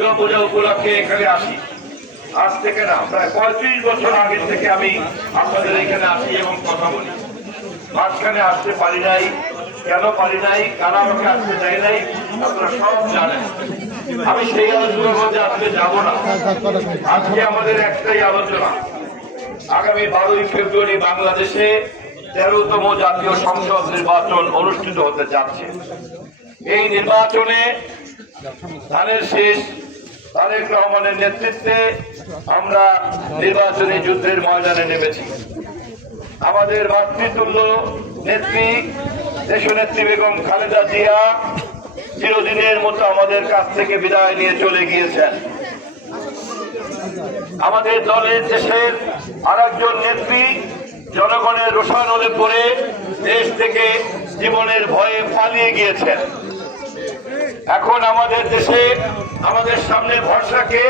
দুর্গা পূজা উপলক্ষে এখানে আসি। আজ থেকে না, প্রায় 35 বছর আগে থেকে আমি আপনাদের এখানে আসি এবং কথা বলি। মাঝখানে আসতে পারি নাই, কেন পারি নাই, কারা আমাকে আসতে দেয় নাই, আপনারা সব জানেন। আমি সেই আলোচনার মধ্যে আজকে যাব না। আজকে আমাদের একটাই আলোচনা, আগামী 12ই ফেব্রুয়ারি বাংলাদেশে 13তম জাতীয় সংসদ নির্বাচন অনুষ্ঠিত হতে যাচ্ছে। এই নির্বাচনে ধানের শীষ তারেক রহমানের নেতৃত্বে আমরা নির্বাচনী যুদ্ধের ময়দানে নেমেছি। আমাদের মাতৃতুল্য নেত্রী দেশনেত্রী বেগম খালেদা জিয়া চিরদিনের মতো আমাদের কাছ থেকে বিদায় নিয়ে চলে গিয়েছেন। আমাদের দলের দেশের আরেকজন নেত্রী জনগণের রোষানলে পড়ে দেশ থেকে জীবনের ভয়ে পালিয়ে গিয়েছেন। এখন আমাদের দেশে আমাদের সামনের ভরসাকে